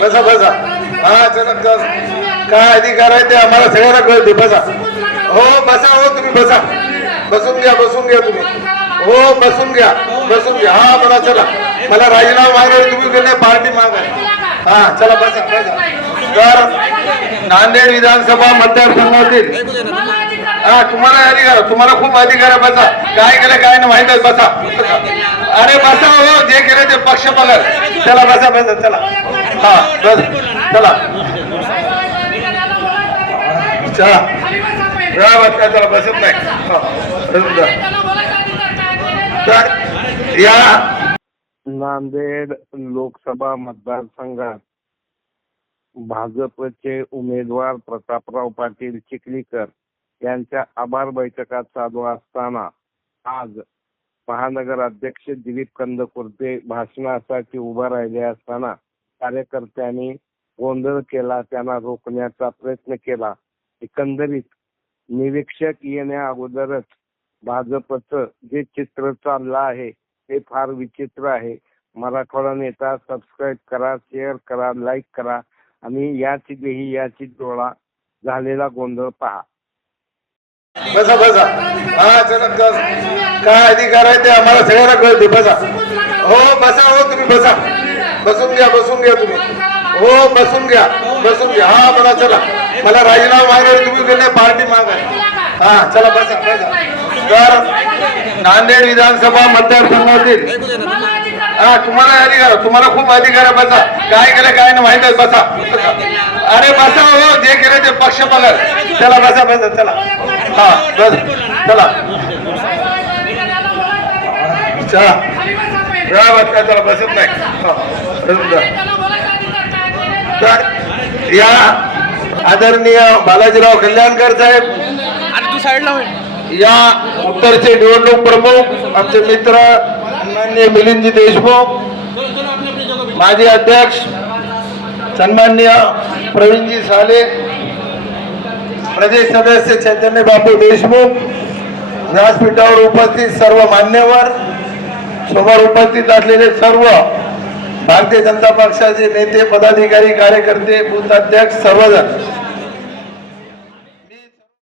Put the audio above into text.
बसा बसा. हा चला काय अधिकार आहे ते आम्हाला सगळ्यांना कळते. बसा. हो बसा हो तुम्ही बसा. बसून घ्या बसून घ्या तुम्ही. हो बसून घ्या बसून घ्या. हा मला चला. मला राजीनामा मागणार तुम्ही गेले पार्टी मागा. हा चला बसा बसा. तर नांदेड विधानसभा मतदारसंघातील हा तुम्हाला अधिकार आहे, तुम्हाला खूप अधिकार आहे बसा. काय केलं काय नाही माहीत आहे बसा. अरे बसा हो जे केलं ते पक्ष बघा चला बसा बसा चला. हा चला चला. काय बसत नाही. या. नांदेड लोकसभा मतदारसंघात भाजपचे उमेदवार प्रतापराव पाटील चिखलीकर यांच्या आभार बैठका चालू असताना आज महानगर अध्यक्ष दिलीप कंदकुर्ते भाषणासाठी उभा राहिले असताना कार्यकर्त्यांनी गोंधळ केला त्यांना रोखण्याचा प्रयत्न केला. एकंदरीत निरीक्षक येण्या अगोदरच भाजपचं जे चित्र चाललं आहे ते फार विचित्र आहे. मराठवाडा नेता सबस्क्राईब करा शेअर करा लाईक करा आणि याची देही याची डोळा झालेला गोंधळ पहा. बसा बसा. हा चला काय अधिकार आहे ते आम्हाला सगळ्यांना कळते बसा. हो बसा हो तुम्ही बसा. बसून घ्या बसून घ्या तुम्ही. हो बसून घ्या बसून घ्या. हा मला चला. मला राजीनामा मागायला तुम्ही गेले पार्टी मागाय हा चला बसा बसा. तर नांदेड विधानसभा मतदारसंघातील हा तुम्हाला अधिकार तुम्हाला खूप अधिकार आहे बसा. काय केलं काय नाही माहीत आहे बसा. अरे बसा हो जे केलं ते पक्ष बघा चला बसा बसा चला. हा बस. चला. चला. काय चला बसत नाही. तर या आदरणीय बालाजीराव कल्याणकर साहेब अरे तू साईडला या उत्तरचे निवडणूक प्रमुख आमचे मित्र सन्माननीय मिलिंदजी देशमुख माजी अध्यक्ष सन्माननीय प्रवीणजी साले प्रदेश सदस्य चैतन्य बापू देशमुख व्यासपीठावर उपस्थित सर्व मान्यवर समोर उपस्थित असलेले सर्व भारतीय जनता पक्षाचे नेते पदाधिकारी कार्यकर्ते बूथ अध्यक्ष सर्वजण